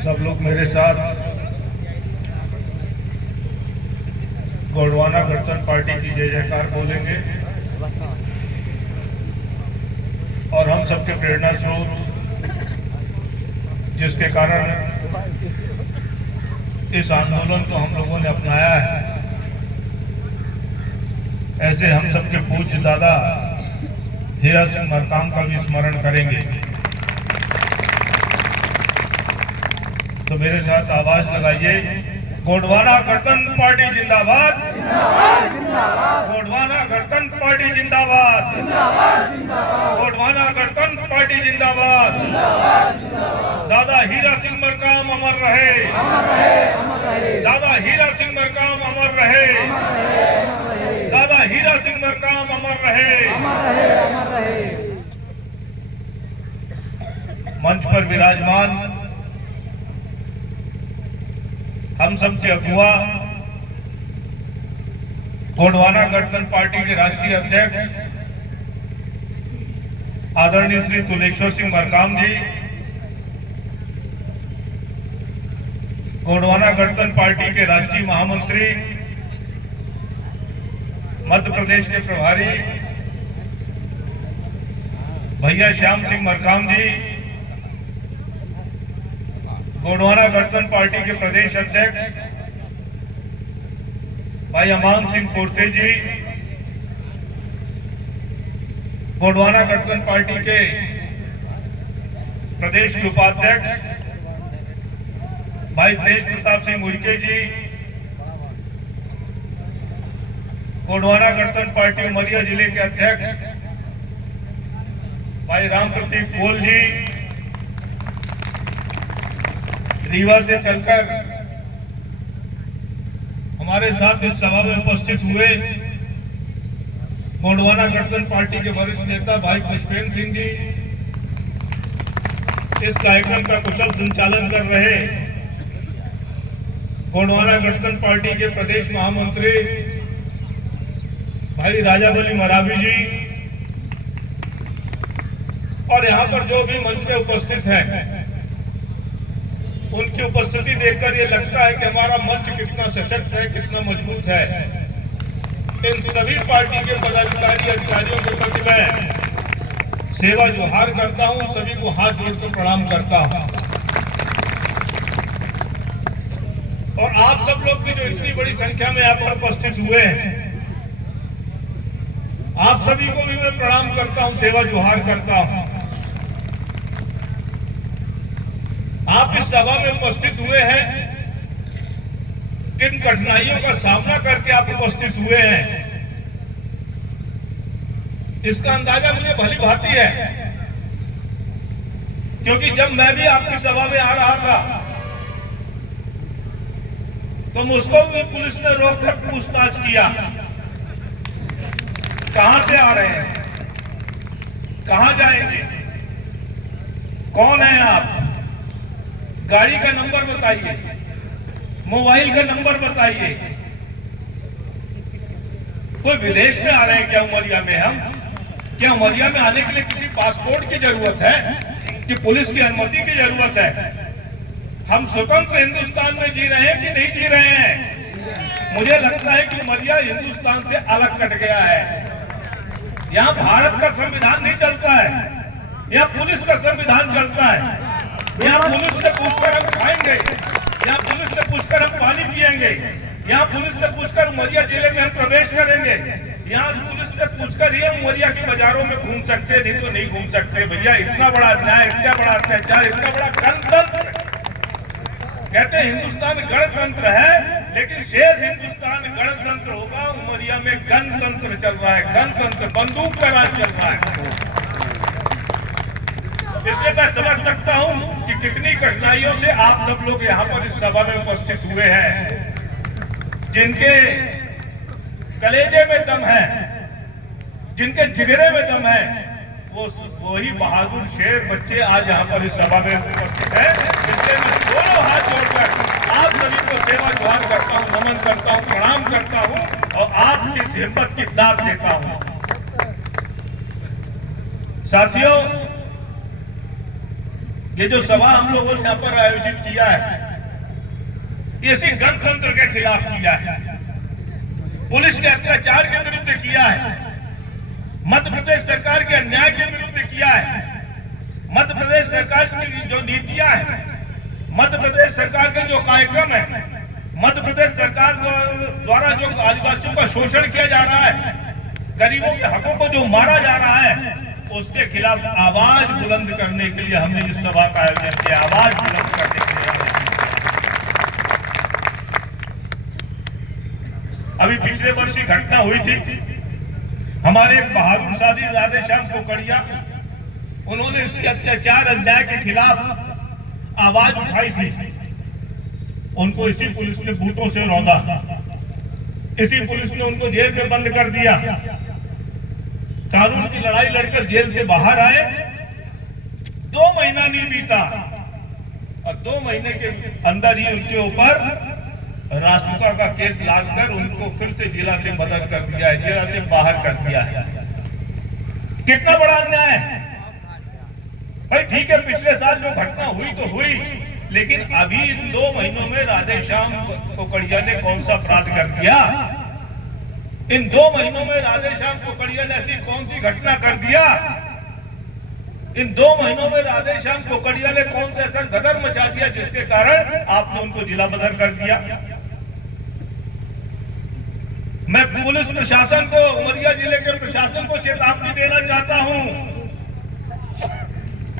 सब लोग मेरे साथ गोंडवाना गणतंत्र पार्टी की जय जयकार बोलेंगे और हम सबके प्रेरणा स्रोत जिसके कारण इस आंदोलन को हम लोगों ने अपनाया है, ऐसे हम सबके पूज्य दादा हीरा सिंह मरकाम का भी स्मरण करेंगे। तो मेरे साथ आवाज लगाइए, गोंडवाना गणतंत्र पार्टी जिंदाबाद, गोंडवाना गणतंत्र पार्टी जिंदाबाद, गोंडवाना गणतंत्र पार्टी जिंदाबाद। दादा हीरा सिंह मरकाम अमर रहे, दादा हीरा सिंह मरकाम अमर रहे, दादा हीरा सिंह मरकाम अमर रहे। मंच पर विराजमान हम सबके अगुआ गोंडवाना गणतंत्र पार्टी के राष्ट्रीय अध्यक्ष आदरणीय श्री तुलेश्वर सिंह मरकाम जी, गोंडवाना गणतंत्र पार्टी के राष्ट्रीय महामंत्री मध्य प्रदेश के प्रभारी भैया श्याम सिंह मरकाम जी, गोंडवाना गणतंत्र पार्टी के प्रदेश अध्यक्ष भाई अमान सिंह पोर्ते जी, गोंडवाना गणतंत्र पार्टी के प्रदेश के उपाध्यक्ष भाई तेज प्रताप सिंह उइके जी, गोंडवाना गणतंत्र पार्टी उमरिया जिले के अध्यक्ष भाई राम प्रतीक गोल जी, रीवा से चलकर हमारे साथ इस सभा में उपस्थित हुए गोंडवाना गणतंत्र पार्टी के वरिष्ठ नेता भाई पुष्पेंद्र सिंह जी, इस कार्यक्रम का कुशल संचालन कर रहे गोंडवाना गणतंत्र पार्टी के प्रदेश महामंत्री भाई राजाबली मरावी जी, और यहाँ पर जो भी मंच में उपस्थित हैं, उनकी उपस्थिति देखकर ये लगता है कि हमारा मंच कितना सशक्त है, कितना मजबूत है। इन सभी पार्टी के पदाधिकारी अधिकारियों के प्रति मैं सेवा जोहार करता हूं, सभी को हाथ जोड़कर प्रणाम करता हूं। और आप सब लोग भी जो इतनी बड़ी संख्या में यहाँ पर उपस्थित हुए हैं, आप सभी को भी मैं प्रणाम करता हूं, सेवा जोहार करता हूं। आप इस सभा में उपस्थित हुए हैं, किन कठिनाइयों का सामना करके आप उपस्थित हुए हैं, इसका अंदाजा मुझे भली भांति है। क्योंकि जब मैं भी आपकी सभा में आ रहा था तो मुझको भी पुलिस ने रोककर पूछताछ किया, कहां से आ रहे हैं, कहां जाएंगे, कौन है आप, गाड़ी का नंबर बताइए, मोबाइल का नंबर बताइए। कोई विदेश में आ रहे हैं क्या उमरिया में? हम क्या उमरिया में आने के लिए किसी पासपोर्ट की जरूरत है कि पुलिस की अनुमति की जरूरत है? हम स्वतंत्र हिंदुस्तान में जी रहे हैं कि नहीं जी रहे हैं? मुझे लगता है कि उमरिया हिंदुस्तान से अलग कट गया है। यहाँ भारत का संविधान नहीं चलता है, यहाँ पुलिस का संविधान चलता है। यहाँ पुलिस से पूछकर हम खाएंगे, यहाँ पुलिस से पूछकर हम पानी पिएंगे, यहाँ पुलिस से पूछकर उमरिया जिले में हम प्रवेश करेंगे, यहाँ पुलिस से पूछकर ही हम उमरिया के बाजारों में घूम सकते, नहीं तो नहीं घूम सकते। भैया इतना बड़ा अन्याय, इतना बड़ा अत्याचार, इतना बड़ा गणतंत्र, कहते हैं हिंदुस्तान गणतंत्र है, लेकिन शेष हिंदुस्तान गणतंत्र होगा, उमरिया में गणतंत्र चल रहा है, गणतंत्र, बंदूक का राज चल रहा है। इसलिए मैं समझ सकता हूं कि कितनी कठिनाइयों से आप सब लोग यहाँ पर इस सभा में उपस्थित हुए हैं। जिनके कलेजे में दम है, जिनके जिगरे में दम है, वही बहादुर शेर बच्चे आज यहाँ पर इस सभा में उपस्थित है। इसलिए मैं दोनों हाथ जोड़कर आप सभी को सेवा जोहार करता हूँ, नमन करता हूँ, प्रणाम करता हूँ और आपकी इस हिम्मत की दाद देता हूँ। साथियों, ये जो सभा हम लोगों ने यहाँ पर आयोजित किया है, ये इसी गणतंत्र के खिलाफ किया है, पुलिस के अत्याचार के विरुद्ध किया है, मध्य प्रदेश सरकार के अन्याय के विरुद्ध किया है, मध्य प्रदेश सरकार की जो नीतियां हैं, मध्य प्रदेश सरकार के जो कार्यक्रम है, मध्य प्रदेश सरकार द्वारा जो आदिवासियों का शोषण किया जा रहा है, गरीबों के हकों को जो मारा जा रहा है, उसके खिलाफ आवाज बुलंद करने के लिए हमने इस सभा का आयोजन किया। आवाज बुलंद करने के लिए अभी पिछले वर्ष की घटना हुई थी, हमारे एक बहादुर साथी राधेश्याम कोकड़िया, उन्होंने इसी अत्याचार अन्याय के खिलाफ आवाज उठाई थी। उनको इसी पुलिस ने बूटों से रौंदा, इसी पुलिस ने उनको जेल में बंद कर दिया। कानून की लड़ाई लड़कर जेल से बाहर आए, 2 महीना नहीं बीता और 2 महीने के अंदर ही उनके ऊपर राष्ट्रपति का केस लागकर उनको फिर से जिला से बदल कर दिया है, जिला से बाहर कर दिया है। कितना बड़ा अन्याय है भाई। ठीक है, पिछले साल जो घटना हुई तो हुई, लेकिन अभी इन 2 महीनों में राधेश्याम कोकड़िया ने कौन सा अपराध कर दिया? इन 2 महीनों में राधेश्याम कोकड़िया ने ऐसी कौन सी घटना कर दिया? इन 2 महीनों में राधेश्याम कोकड़िया ने कौन सा ऐसा गदर मचा दिया जिसके कारण आपने उनको जिला बदल कर दिया? मैं पुलिस प्रशासन को, उमरिया जिले के प्रशासन को चेतावनी देना चाहता हूं,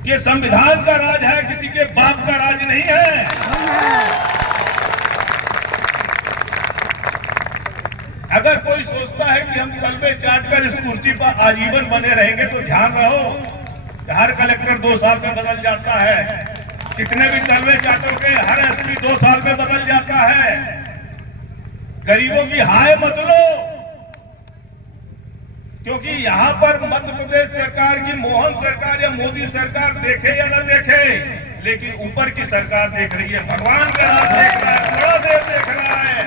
ये संविधान का राज है, किसी के बाप का राज नहीं है। अगर कोई सोचता है कि हम तलवे चाटकर इस कुर्सी पर आजीवन बने रहेंगे तो ध्यान रहो, हर कलेक्टर 2 साल में बदल जाता है। कितने भी तलवे चाटोगे, हर एसपी 2 साल में बदल जाता है। गरीबों की हाय मत लो, क्योंकि यहाँ पर मध्य प्रदेश सरकार की मोहन सरकार या मोदी सरकार देखे या न देखे, लेकिन ऊपर की सरकार देख रही है। भगवान का राज देख रहा है, बड़ा देश देख रहा है।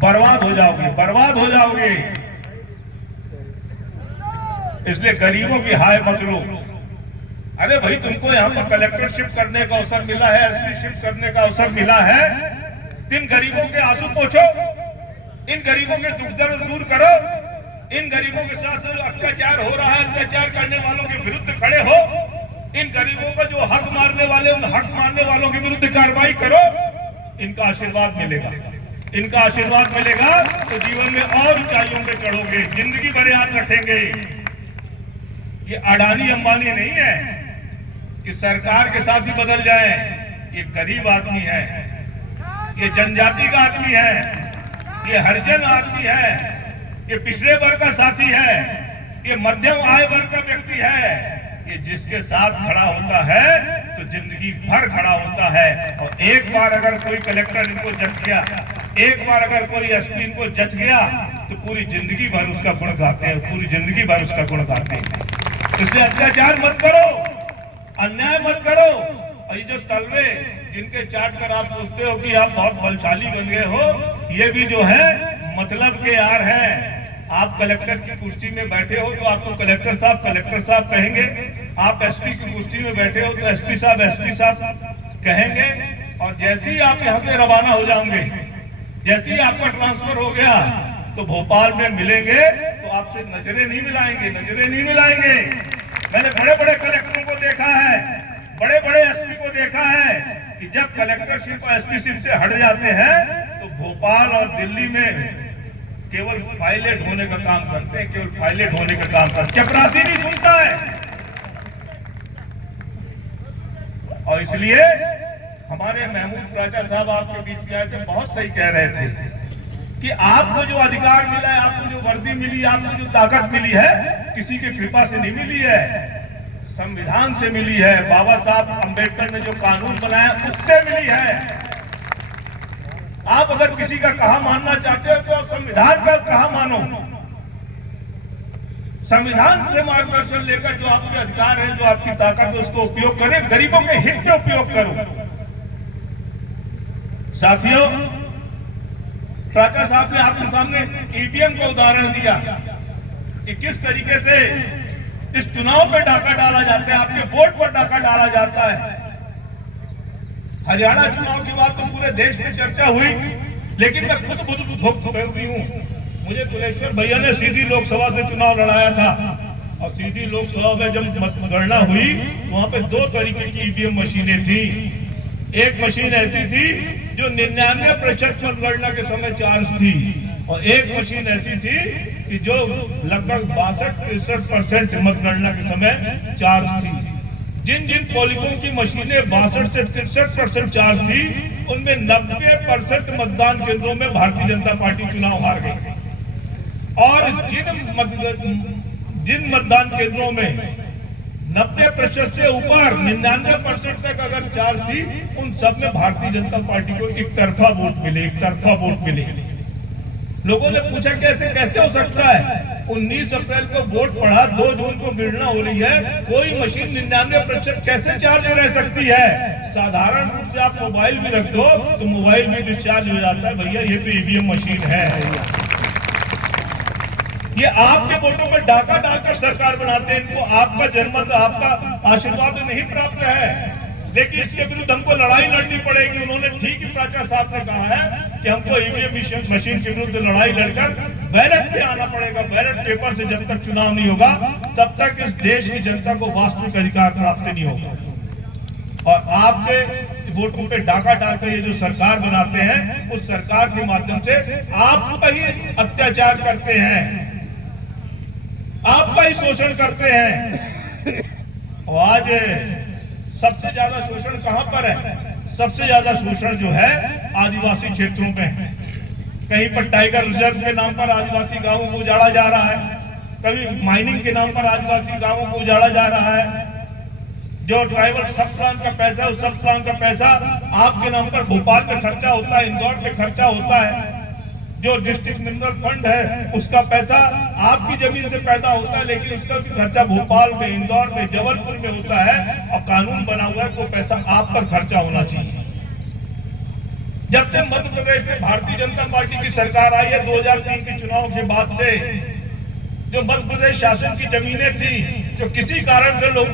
बर्बाद हो जाओगे, बर्बाद हो जाओगे। इसलिए गरीबों की हाय मत लो। अरे भाई, तुमको यहाँ पर कलेक्टरशिप करने का अवसर मिला है, एसपीशिप करने का अवसर मिला है, इन गरीबों के आंसू पोंछो, इन गरीबों के दुख दर्द दूर करो, इन गरीबों के साथ जो अत्याचार हो रहा है, अत्याचार करने वालों के विरुद्ध खड़े हो, इन गरीबों का जो हक मारने वाले, उन हक मारने वालों के विरुद्ध कार्रवाई करो। इनका आशीर्वाद मिलेगा, इनका आशीर्वाद मिलेगा तो जीवन में और ऊंचाइयों पे चढ़ोगे, जिंदगी भर याद रखेंगे। ये अडानी अंबानी नहीं है कि सरकार के साथ ही बदल जाए। ये गरीब आदमी है, ये जनजाति का आदमी है, ये हरिजन आदमी है, ये पिछड़े वर्ग का साथी है, ये मध्यम आय वर्ग का व्यक्ति है। ये जिसके साथ खड़ा होता है तो जिंदगी भर खड़ा होता है। और एक बार अगर कोई कलेक्टर इनको जच गया, एक बार अगर कोई एसपी इनको जच गया तो पूरी जिंदगी भर उसका गुण गाते हैं, पूरी जिंदगी भर उसका गुण गाते हैं। इसलिए अत्याचार मत करो, अन्याय मत करो। और ये जो तलवे जिनके चाट कर आप सोचते हो कि आप बहुत बलशाली बन गए हो, ये भी जो है मतलब के यार है। आप कलेक्टर की कुर्सी में बैठे हो तो आपको कलेक्टर साहब कहेंगे, आप एसपी की कुर्सी में बैठे हो तो एसपी साहब कहेंगे। और जैसे ही आप यहाँ से रवाना हो जाओगे, जैसे ही आपका ट्रांसफर हो गया तो भोपाल में मिलेंगे तो आपसे नजरें नहीं मिलाएंगे। मैंने बड़े बड़े कलेक्टरों को देखा है, बड़े बड़े एसपी को देखा है कि जब कलेक्टरशिप और एसपीशिप से हट जाते हैं तो भोपाल और दिल्ली में केवल फाइलें ढोने का काम करते हैं, केवल फाइलें ढोने का काम करते हैं। चपरासी नहीं सुनता है। और इसलिए हमारे महमूद राजा साहब आपके बीच में आए थे, बहुत सही कह रहे थे कि आपको जो अधिकार मिला है, आपको जो वर्दी मिली, आपको जो ताकत मिली है, किसी की कृपा से नहीं मिली है, संविधान से मिली है। बाबा साहब अंबेडकर ने जो कानून बनाया उससे मिली है। आप अगर किसी का कहा मानना चाहते हो तो आप संविधान का कहा मानो, संविधान से मार्गदर्शन लेकर जो आपके अधिकार है, जो आपकी ताकत है, उसको उपयोग करें, गरीबों के हित में उपयोग करो। साथियों, प्राचा साहब ने आपके सामने ईवीएम का उदाहरण दिया कि किस तरीके से इस चुनाव पे डाका डाला जाता है, आपके वोट पर डाका डाला जाता है। हरियाणा चुनाव की बात तो पूरे देश में चर्चा हुई, लेकिन मैं खुद भुक्तभोगी हूँ। मुझे कुलेश्वर भैया ने सीधी लोकसभा से चुनाव लड़ाया था, और सीधी लोकसभा में जब मतगणना हुई तो वहां पे दो तरीके की ईवीएम मशीनें थी। एक मशीन ऐसी थी जो 99% मतगणना के समय चार्ज थी, और एक मशीन ऐसी थी कि जो लगभग 62-63% मतगणना के समय चार्ज थी। जिन जिन पोलिंगों की मशीनें 62 से 63% चार्ज थी, उनमें 90% मतदान केंद्रों में भारतीय जनता पार्टी चुनाव हार गई। और जिन मतदान केंद्रों में 90% से ऊपर 99% तक अगर चार्ज थी, उन सब में भारतीय जनता पार्टी को एक तरफा वोट मिले। लोगों ने पूछा कैसे हो सकता है? 19 अप्रैल को वोट पड़ा, 2 जून को गिनना हो रही है, कोई मशीन 99% कैसे चार्ज रह सकती है? साधारण रूप से आप मोबाइल भी रख दो तो मोबाइल भी डिस्चार्ज हो जाता है। भैया ये तो ईवीएम मशीन है। ये आपके वोटों पर डाका डालकर सरकार बनाते हैं। इनको आपका जनमत, आपका आशीर्वाद नहीं प्राप्त है, लेकिन इसके विरुद्ध हमको लड़ाई लड़नी पड़ेगी। उन्होंने ठीक ही प्राचा साहब ने कहा है कि हमको ईवीएम मशीन के विरुद्ध लड़ाई लड़कर बैलेट पे आना पड़ेगा। बैलेट पेपर से जब तक चुनाव नहीं होगा, तब तक इस देश की जनता को वास्तविक अधिकार प्राप्त नहीं होगा। और आपके वोटों पे डाका डालकर ये जो सरकार बनाते हैं, उस सरकार के माध्यम से आप पर ही अत्याचार करते हैं, आपका ही शोषण करते हैं। और आज सबसे ज्यादा शोषण कहां पर है? सबसे ज्यादा शोषण जो है आदिवासी क्षेत्रों में है। कहीं पर टाइगर रिजर्व के नाम पर आदिवासी गांवों को उजाड़ा जा रहा है, कभी माइनिंग के नाम पर आदिवासी गांवों को उजाड़ा जा रहा है। जो ट्राइबल सब प्लान का पैसा है, उस सब प्लान का पैसा आपके नाम पर भोपाल में खर्चा होता है, इंदौर में खर्चा होता है। जो डिस्ट्रिक्ट मिनरल फंड है, उसका पैसा आपकी जमीन से पैदा होता है, लेकिन उसका खर्चा भोपाल में, इंदौर में, जबलपुर में होता है। और कानून बना हुआ है, वो पैसा आप पर खर्चा होना चाहिए। जब से मध्य प्रदेश में भारतीय जनता पार्टी की सरकार आई है 2003 के चुनाव के बाद से, जो मध्य प्रदेश शासन की जमीनें थी, जो किसी कारण से लोग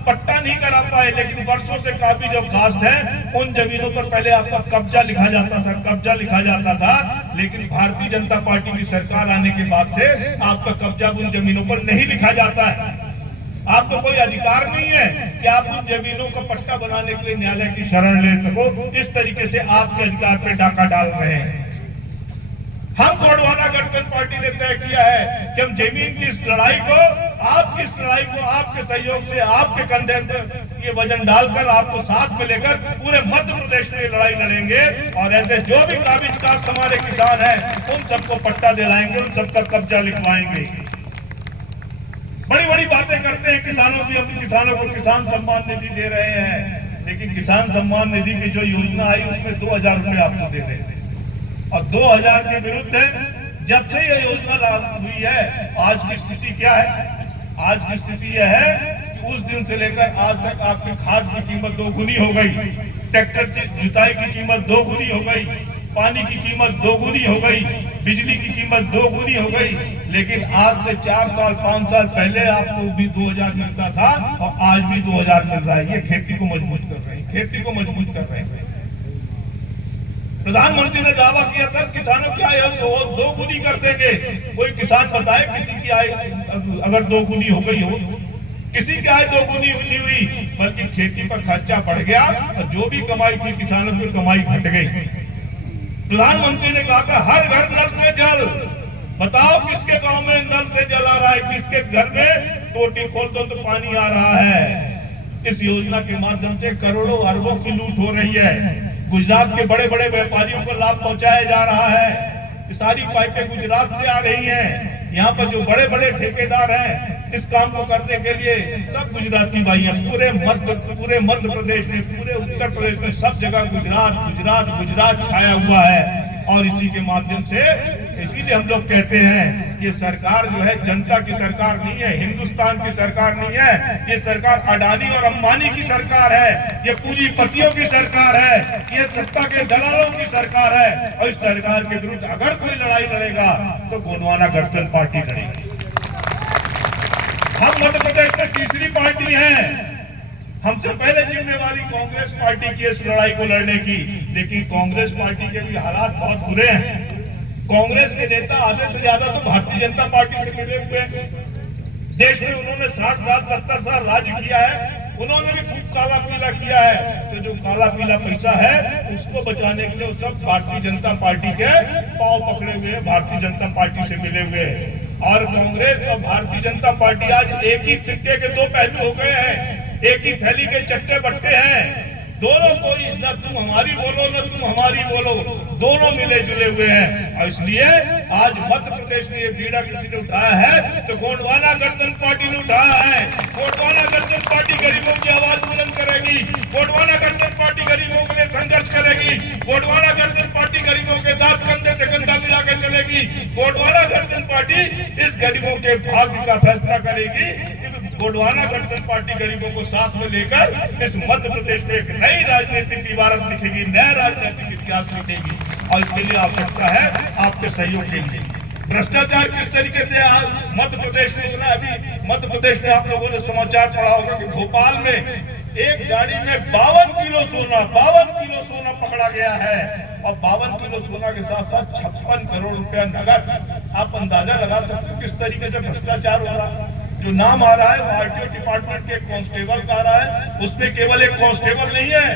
पट्टा नहीं करा पाए, लेकिन वर्षों से काफी जो कास्ट है, उन जमीनों पर पहले आपका कब्जा लिखा जाता था। लेकिन भारतीय जनता पार्टी की सरकार आने के बाद से आपका कब्जा उन जमीनों पर नहीं लिखा जाता है। आपको कोई अधिकार नहीं है कि आप उन जमीनों का पट्टा बनाने के लिए न्यायालय की शरण ले सको। इस तरीके से आपके अधिकार पर डाका डाल रहे हैं। हम गोंडवाना गठबंधन पार्टी ने तय किया है कि हम जमीन की इस लड़ाई को, आपकी इस लड़ाई को आपके सहयोग से, आपके कंधे पर ये वजन डालकर, आपको साथ में लेकर पूरे मध्य प्रदेश में लड़ाई लड़ेंगे। और ऐसे जो भी काबिज कास्ट हमारे किसान हैं, उन सबको पट्टा दिलाएंगे, उन सबका कब्जा लिखवाएंगे। बड़ी बड़ी बातें करते हैं किसानों की, अपने किसानों को किसान सम्मान निधि दे रहे हैं, लेकिन किसान सम्मान निधि की जो योजना आई, उसमें 2000 रुपए आपको दे रहे हैं। और 2000 के विरुद्ध जब से यह योजना लागू हुई है, आज की स्थिति क्या है? आज की स्थिति यह है कि उस दिन से लेकर आज तक आपकी खाद की कीमत 2 गुनी हो गई, ट्रैक्टर की जुताई की कीमत 2 गुनी हो गई, पानी की कीमत 2 गुनी हो गई, बिजली की कीमत 2 गुनी हो गई। लेकिन आज से 4 साल 5 साल पहले आपको भी 2000 मिलता था, और आज भी 2000 मिल रहा है। ये खेती को मजबूत कर रहे हैं, खेती को मजबूत कर रहे हैं। प्रधानमंत्री ने दावा किया था किसानों की आय हम 2 गुनी कर देंगे। कोई किसान बताए किसी की आय अगर 2 गुनी हो गई हो? किसी की आय 2 गुनी नहीं हुई, बल्कि खेती पर खर्चा बढ़ गया, और जो भी कमाई थी किसानों की कमाई घट गई। प्रधानमंत्री ने कहा था हर घर नल से जल। बताओ किसके गांव में नल से जल आ रहा है? किसके घर में टोटी खोल दो तो पानी आ रहा है? इस योजना के माध्यम से करोड़ों अरबों की लूट हो रही है। गुजरात के बड़े बड़े व्यापारियों को लाभ पहुंचाया जा रहा है। ये सारी पाइपें गुजरात से आ रही हैं। यहाँ पर जो बड़े बड़े ठेकेदार हैं, इस काम को करने के लिए सब गुजराती भाई हैं। पूरे मध्य प्रदेश में, पूरे उत्तर प्रदेश में सब जगह गुजरात गुजरात गुजरात छाया हुआ है। और इसी के माध्यम से, इसीलिए हम लोग कहते हैं ये सरकार जो है जनता की सरकार नहीं है, हिंदुस्तान की सरकार नहीं है। ये सरकार अडानी और अंबानी की सरकार है, ये पूंजीपतियों की सरकार है, ये सत्ता के दलालों की सरकार है। और इस सरकार के विरुद्ध अगर कोई लड़ाई लड़ेगा तो गोंडवाना गठबंधन पार्टी लड़ेगी। हम मध्य प्रदेश में तीसरी पार्टी हैं। हमसे पहले जिम्मेवारी कांग्रेस पार्टी की इस लड़ाई को लड़ने की, लेकिन कांग्रेस पार्टी के लिए हालात बहुत बुरे हैं। कांग्रेस के नेता आधे से ज्यादा तो भारतीय जनता पार्टी से मिले हुए हैं। देश में उन्होंने 60 साल 70 साल राज किया है, उन्होंने भी खूब काला पीला किया है। तो जो काला पीला पैसा है उसको बचाने के लिए वो सब भारतीय जनता पार्टी के पांव पकड़े हुए हैं, भारतीय जनता पार्टी से मिले हुए हैं। और कांग्रेस और भारतीय जनता पार्टी आज एक ही सिक्के के दो पहलू हो गए हैं, एक ही थैली के चट्टे बट्टे हैं। दोनों कोई न तुम हमारी बोलो न तुम हमारी बोलो, दोनों मिले जुले हुए हैं। और इसलिए आज मध्य प्रदेश में ये बीड़ा किसी ने उठाया है तो गोंडवाना गणतंत्र पार्टी ने उठाया है। गोंडवाना गणतंत्र पार्टी गरीबों की आवाज बुलंद करेगी, गोंडवाना गणतंत्र पार्टी गरीबों के लिए संघर्ष करेगी, गोंडवाना गणतंत्र पार्टी गरीबों के साथ कंधे से कंधा मिला के चलेगी। गोंडवाना गणतंत्र पार्टी इस गरीबों के भाग्य का फैसला करेगी। गोंडवाना गणतंत्र पार्टी गरीबों को साथ में लेकर इस मध्य प्रदेश में एक नई राजनीतिक इबारत लिखेगी, नया राजनीतिक इतिहास लिखेगी। और इसके लिए आवश्यकता है आपके सहयोग के लिए। भ्रष्टाचार किस तरीके से मध्य प्रदेश में सुना, अभी मध्य प्रदेश में आप लोगों ने समाचार पढ़ा होगा कि भोपाल में एक गाड़ी में 52 किलो सोना पकड़ा गया है। और 52 किलो सोना के साथ साथ 56 करोड़ रुपया नगद। आप अंदाजा लगा सकते हो किस तरीके से भ्रष्टाचार हो रहा है। जो नाम आ रहा है वो आरटीओ डिपार्टमेंट के कांस्टेबल का आ रहा है, उसमें केवल एक कांस्टेबल नहीं है,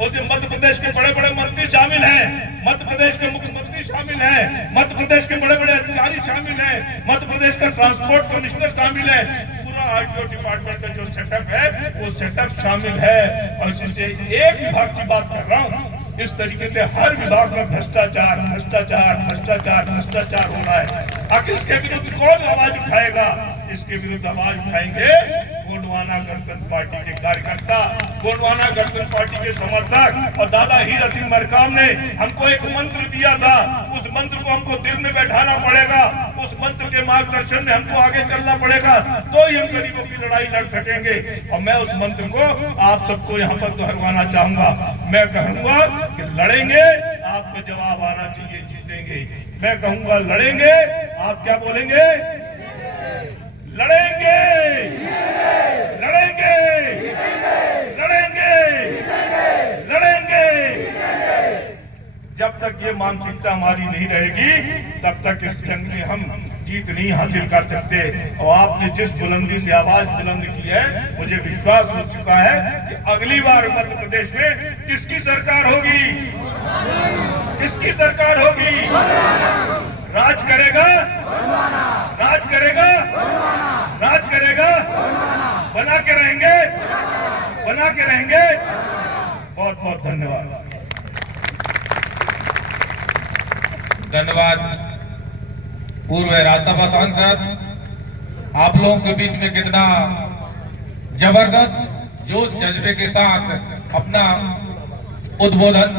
उसमें मध्य प्रदेश के बड़े बड़े मंत्री शामिल हैं, मध्य प्रदेश के मुख्यमंत्री शामिल हैं, मध्य प्रदेश के बड़े बड़े अधिकारी शामिल हैं, मध्य प्रदेश का ट्रांसपोर्ट कमिश्नर शामिल है। पूरा आरटीओ डिपार्टमेंट का जो सेटअप है वो सेटअप शामिल है। और इसी से एक विभाग की बात कर रहा हूँ, इस तरीके से हर विभाग में भ्रष्टाचार भ्रष्टाचार भ्रष्टाचार भ्रष्टाचार हो रहा है। आखिर इसके विरुद्ध कौन आवाज उठाएगा? इसके विरुद्ध आवाज उठाएंगे गोंडवाना गणतंत्र पार्टी के कार्यकर्ता, गोंडवाना गणतंत्र पार्टी के समर्थक। और दादा हीरा सिंह मरकाम ने हमको एक मंत्र दिया था, उस मंत्र को हमको दिल में बैठाना पड़ेगा, उस मंत्र के मार्गदर्शन में हमको आगे चलना पड़ेगा, तो ही हम गरीबों की लड़ाई लड़ सकेंगे। और मैं उस मंत्र को आप सबको यहाँ पर दोहराना चाहूंगा। मैं कहूंगा कि लड़ेंगे, आपको जवाब आना चाहिए, जीतेंगे। मैं कहूंगा लड़ेंगे, आप क्या बोलेंगे? लड़ेंगे, लड़ेंगे, लड़ेंगे, लड़ेंगे। जब तक ये मानसिकता हमारी नहीं रहेगी तब तक इस जंग में हम जीत नहीं हासिल कर सकते। और आपने जिस बुलंदी से आवाज बुलंद की है, मुझे विश्वास हो चुका है कि अगली बार मध्य प्रदेश में किसकी सरकार होगी? किसकी सरकार होगी? राज करेगा, राज करेगा, राज करेगा, बना के रहेंगे, बना के रहेंगे। बहुत बहुत धन्यवाद। धन्यवाद पूर्व राज्यसभा सांसद। आप लोगों के बीच में कितना जबरदस्त जोश जज्बे के साथ अपना उद्बोधन